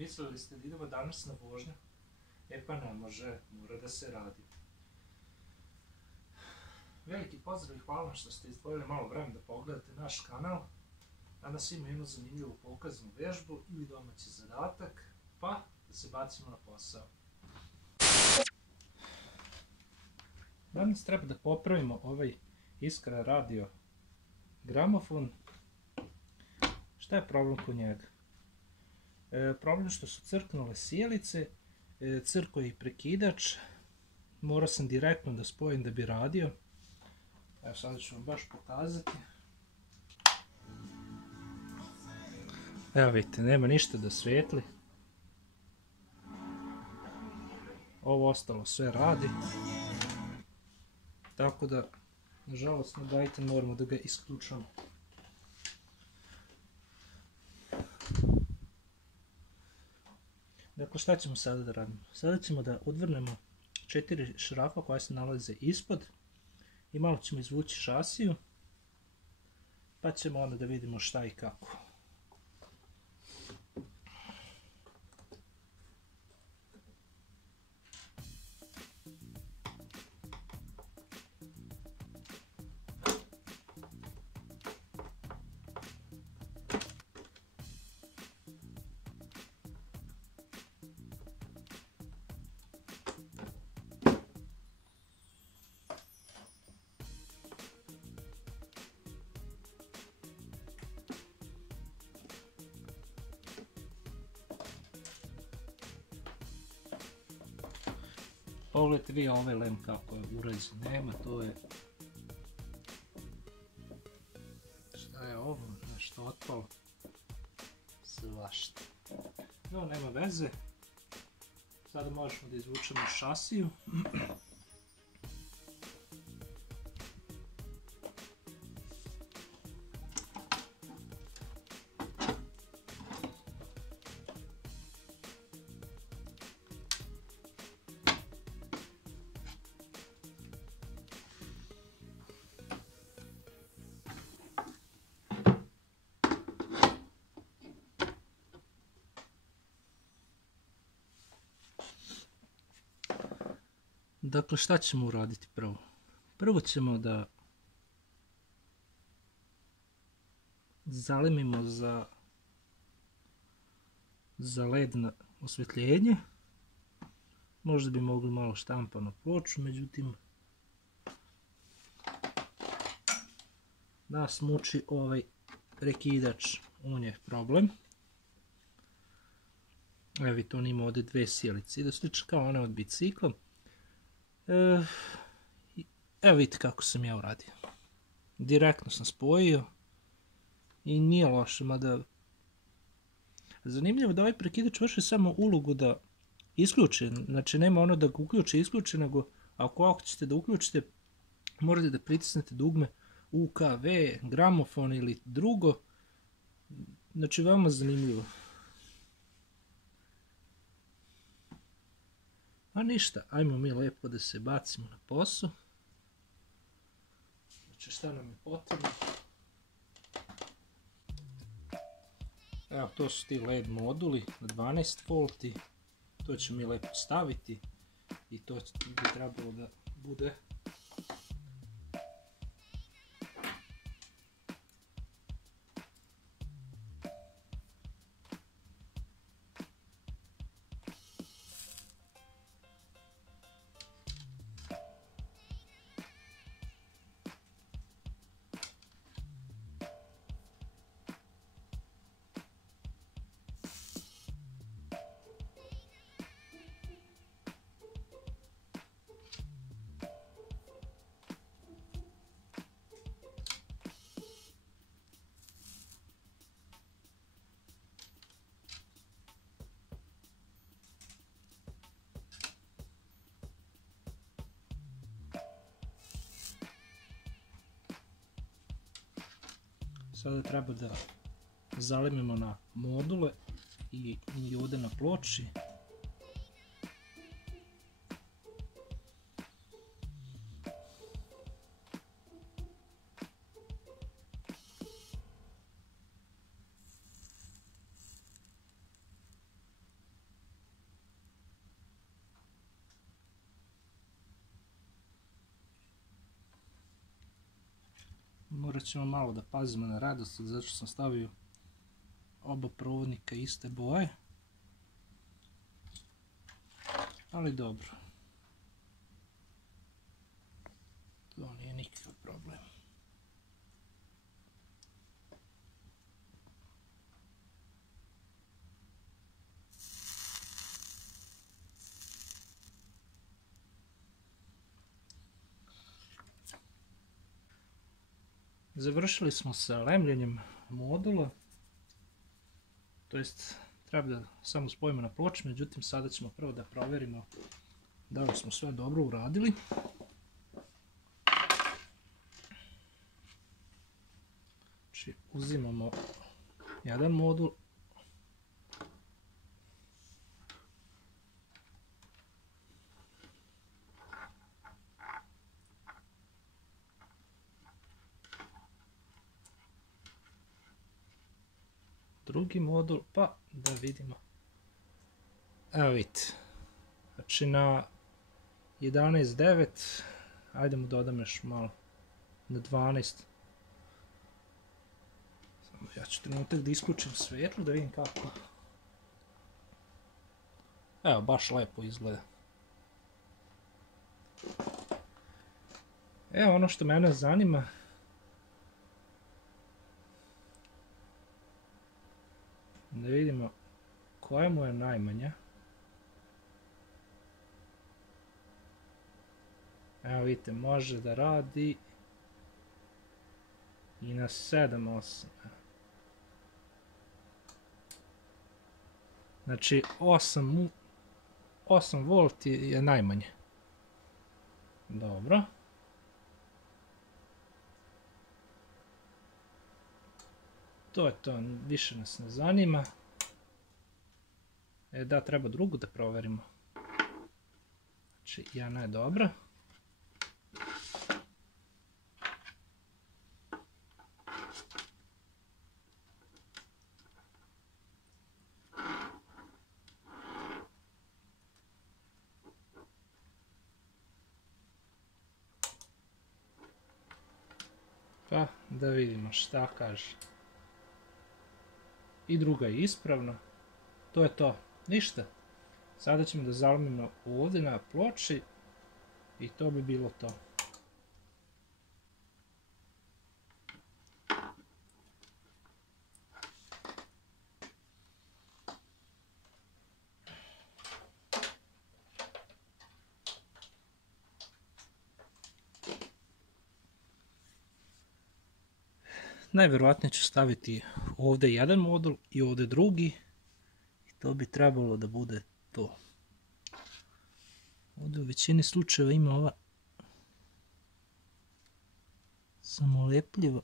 Mislili ste da idemo danas na vožnju? E pa ne može, mora da se radi. Veliki pozdrav i hvala što ste izdvojili malo vremena da pogledate naš kanal. Danas ima jednu zanimljivu pokaznu vežbu ili domaći zadatak, pa da se bacimo na posao. Danas treba da popravimo ovaj Iskra radio gramofon. Šta je problem kod njega? Problem je što su crknule sijalice, crkao je i prekidač, morao sam direktno da spojim da bi radio. Evo sada ću vam baš pokazati. Evo vidite, nema ništa da svetli. Ovo ostalo sve radi. Tako da, nažalost, dajte, moramo da ga isključamo. Dakle, šta ćemo sada da radimo? Sada ćemo da odvrnemo 4 šrafa koja se nalaze ispod i malo ćemo izvući šasiju, pa ćemo onda da vidimo šta i kako. Pogledajte vi ovaj lem kako je uređen, nema, to je... Šta je ovo? Nešto otpalo? Svašta. No, nema veze. Sada možemo da izvučemo šasiju. Dakle, šta ćemo uraditi prvo? Prvo ćemo da zalimimo za led osvjetljenje. Možda bi mogli malo štampanu ploču, međutim nas muči ovaj prekidač, on je problem. Evo vidite, on ima ovdje dve sjelice, da slično kao one od bicikla. Evo vidite kako sam ja uradio. Direktno sam spojio i nije loše, mada zanimljivo da ovaj prekidač vrši samo ulogu da isključi, znači nema ono da ga uključi i isključi, nego ako ćete da uključite morate da pritisnete dugme UKV, gramofon ili drugo, znači veoma zanimljivo. A ništa, ajmo mi lepo da se bacimo na posao. Znači šta nam je potrebno? Evo, to su ti LED moduli na 12 V. To ćemo mi lepo staviti i to bi trebalo da bude sada treba da zalimimo na module i ovdje na ploči. Morat ćemo malo da pazimo na radost, zato što sam stavio oba provodnika iste boje. Ali dobro. To nije nikakav problem. Završili smo sa lemljenjem modula. To jest, treba da samo spojimo na ploču, međutim sada ćemo prvo da provjerimo da li smo sve dobro uradili. Znači, uzimamo jedan modul. Drugi modul, pa da vidimo. Evo vidite. Znači na 11.9, ajde mu dodam još malo, na 12. Samo ja ću trenutak da isključim svetlo da vidim kako. Evo, baš lepo izgleda. Evo ono što mene zanima. Da vidimo koja mu je najmanja. Evo vidite, može da radi i na 7-8. Znači 8 volti je najmanje. Dobro. To je to, više nas ne zanima. Da, treba drugu da proverimo. Znači, jedna je dobra. Pa, da vidimo šta kaže. I druga je ispravna. To je to. Ništa. Sada ćemo da zalemimo ovdje na ploči i to bi bilo to. Najvjerojatnije ću staviti ovdje jedan modul i ovdje drugi. I to bi trebalo da bude to. Ovdje u većini slučajeva ima ova samolepljiva.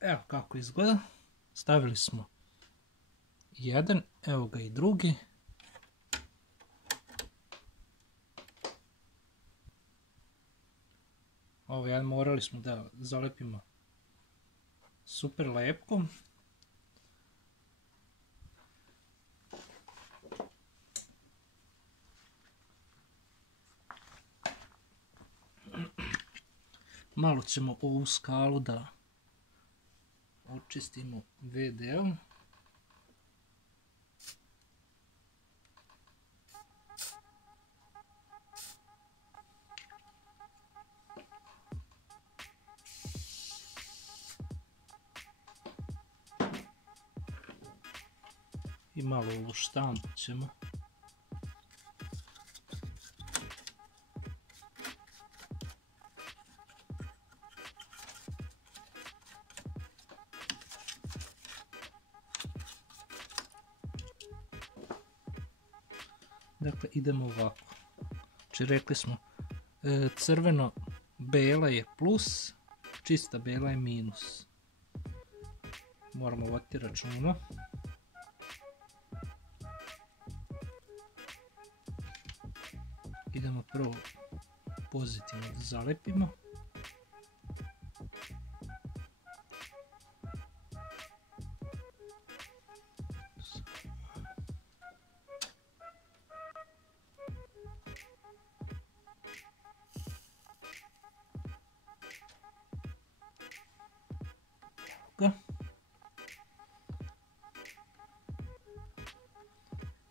Evo kako izgleda. Stavili smo jedan, evo ga i drugi. Ovo jedan morali smo da zalepimo super lepkom. Malo ćemo ovu skalu da očistimo VD-om. I malo ovo štampat ćemo. Dakle, idemo ovako. Znači, rekli smo, crveno bela je plus, čista bela je minus. Moramo voditi računa. Idemo prvo pozitivno da zalepimo.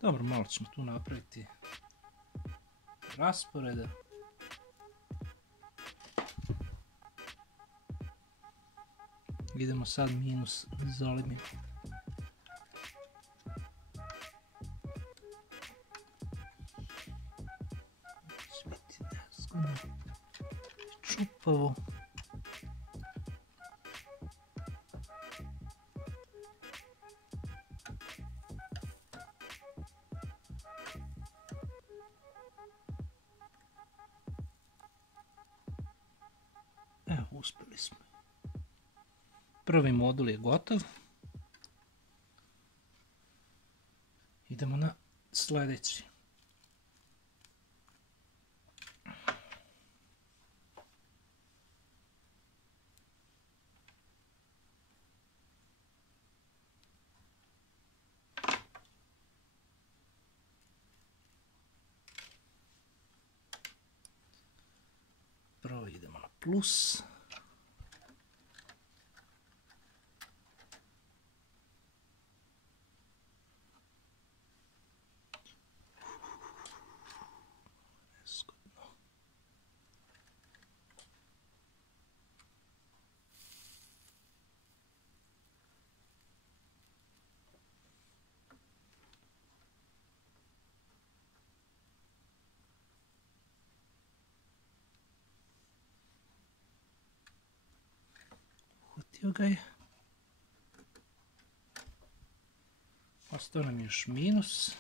Dobro, malo ćemo tu napraviti rasporede. Idemo sad minus Zolimi. Će biti nezgodno. Čupavo. Evo, uspjeli smo. Prvi modul je gotov. Idemo na sljedeći. Prvo idemo na plus. Uhvatio ga je. Ostao nam još minus.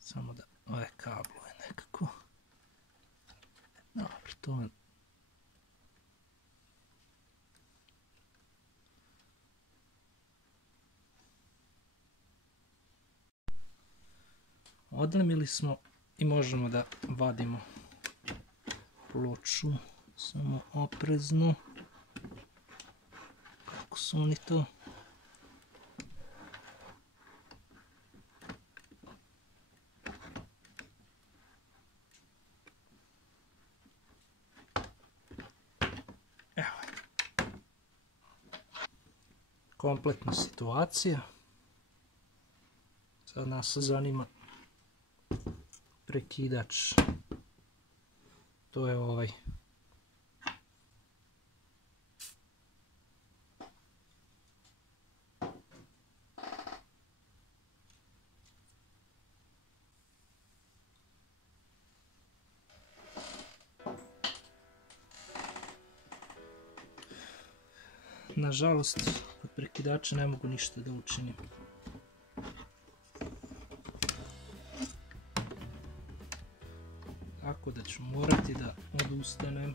Samo da ove kablove nekako. Dobro, to je... Odlemili smo i možemo da vadimo ploču, samo oprezno. Kako su oni to? Kompletna situacija. Sad nas zanima prekidač. To je ovaj. Nažalost, od prekidača ne mogu ništa da učinim. Tako da ću morati da odustanem.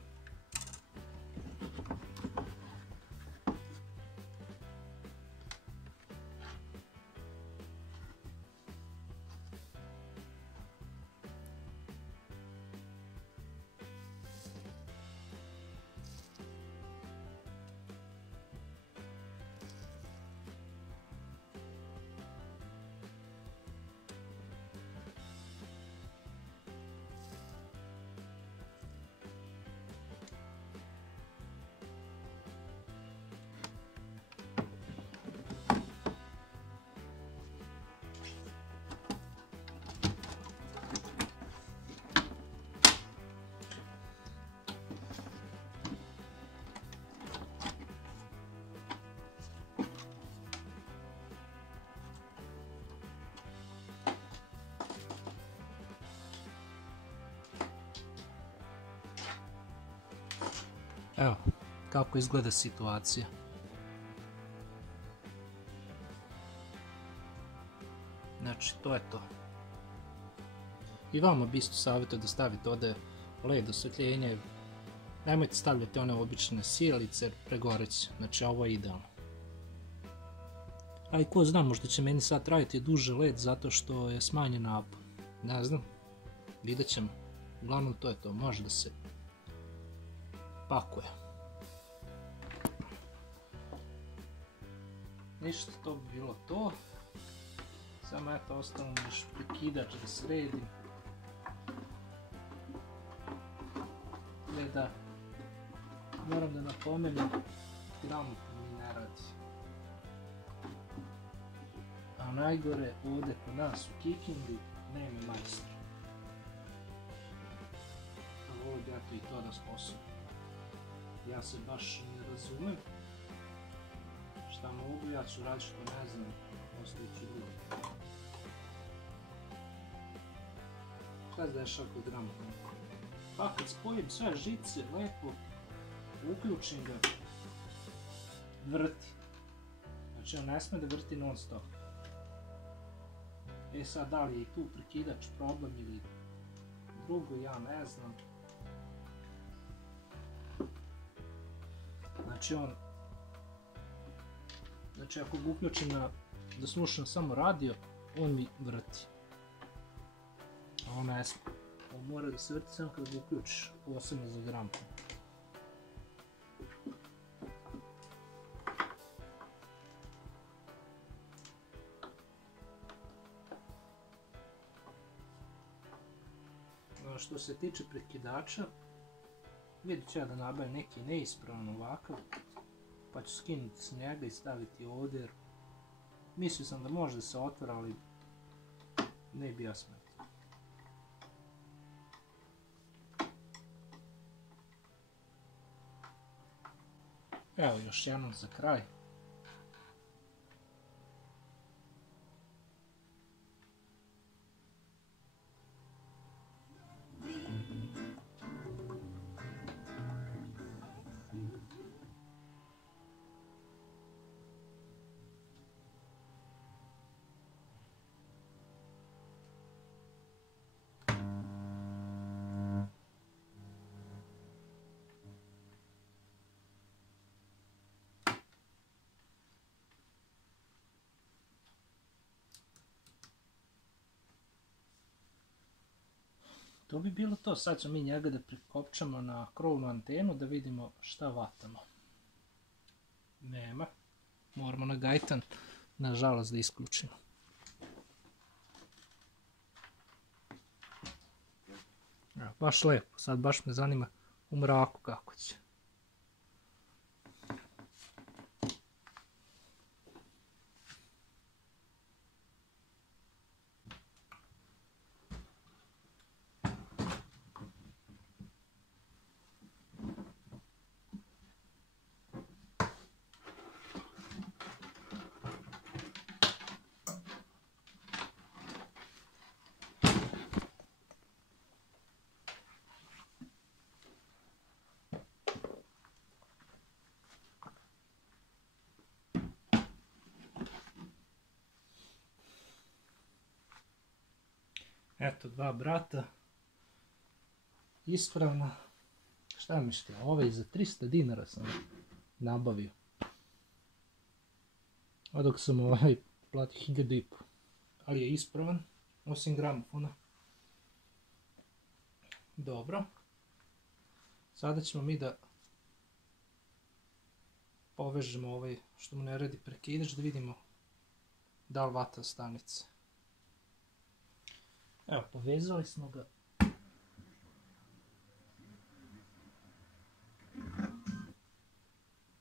Evo, kako izgleda situacija. Znači, to je to. I vama bi isto savjetujem da stavite ovdje LED osvjetljenje. Nemojte stavljati one obične sijalice, pregoreće. Znači, ovo je idealno. A i ko zna, možda će meni sad trajati duže LED zato što je smanjen napon. Ne znam, vidjet ćemo. Uglavnom to je to, može da se pakuje. Ništa, to bi bilo to. Samo eto, ostalo mi još prekidač da sredim. Da moram da napomenem, gramofon mi ne radi. A najgore ovdje kod nas u Kikindi nema majstora. A ovdje eto i to da sposobim. Ja se baš ne razumem šta mogu, ja ću raditi što ne znam, ostajući ljudi. Šta se dešava kod gramofona? Pa kad spojim sve žice, lepo uključim ga, vrti. Znači on ne sme da vrti non stop. E sad, da li je i tu prekidač problem ili drugo, ja ne znam. Znači ako ga uključim da slušam samo radio, on mi vrti. A on ne sme. On mora da se vrti samo kad ga uključiš, posebno za gramofon. Što se tiče prekidača, vidjet ću ja da nabavim neki neispravan ovakav, pa ću skinuti s njega i staviti ovdje, jer mislio sam da može da se otvara, ali ne bi ja smetio. Evo još jednom za kraj. To bi bilo to, sad ćemo mi njega da prikopčamo na krovnu antenu da vidimo šta vatamo. Nema, moramo na gajtan, nažalost, da isključimo. Evo, baš lepo, sad baš me zanima u mraku kako će. Eto, dva brata, ispravna, šta mislite, ovaj za 300 dinara sam nabavio. A dok sam ovaj platio 1500, ali je ispravan, osim gramofona. Dobro, sada ćemo mi da povežemo ovaj što mu ne radi prekidač da vidimo da li vata stanice. Evo, povezali smo ga.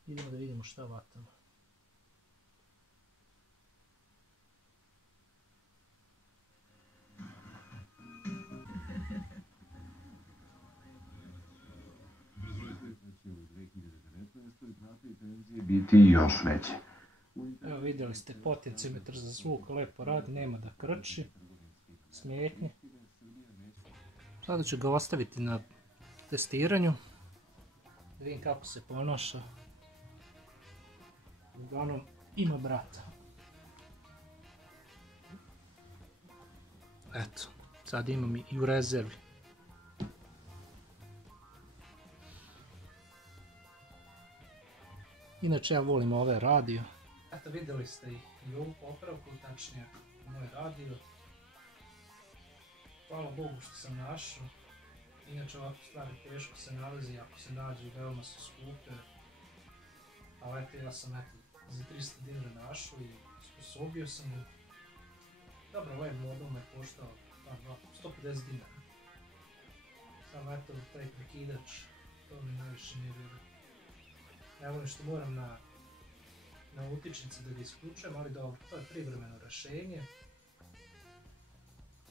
Idemo da vidimo šta vatamo. Biti još veće. Evo, vidjeli ste, potencijometar za zvuk lepo radi, nema da krči, smetnje. Sada ću ga ostaviti na testiranju, da vidim kako se ponaša. Uglavnom, ima brata. Eto, sad imam i u rezervi. Inače, ja volim ove radio. Eto, vidjeli ste i ovu popravku, tačnije moj radio. hvala Bogu što sam našao. Inače ovako stvari teško se nalazi, ako se nađu veoma su skupe. Ali eto ja sam za 300 dinara našao i sposobio sam ga. Dobro, ovaj model me koštao 150 dinara. Samo eto taj prekidač, to mi najviše ne vjeruje. Ne volim što moram na utičnici da ga isključujem, ali dobro, to je privremeno rješenje.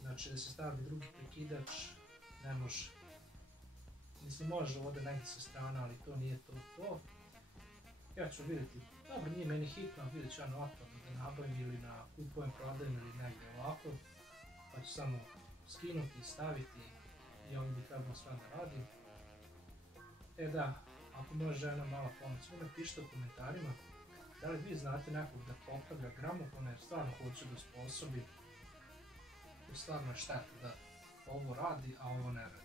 Znači da se stavi drugi prekidač, ne može. Mislim, može ovdje negdje sa strana, ali to nije to. Ja ću vidjeti, dobro, nije meni hitno, vidjet ću ja na otpadu da nabavim ili na kupujem, prodajem ili negdje ovako. Pa ću samo skinuti i staviti i ovdje bi trebalo sve da radim. Da, ako može jedna mala pomoć, vi napišite u komentarima da li vi znate nekog da popravlja gramofone, jer stvarno hoću da osposobim. Jer stvarno je šteta da ovo radi, a ovo ne radi.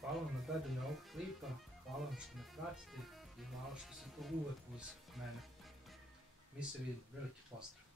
Hvala vam na gledanju ovog klipa, hvala vam što me pratite i hvala što ste tu uvek uz mene. Mi se vidimo, veliki pozdrav!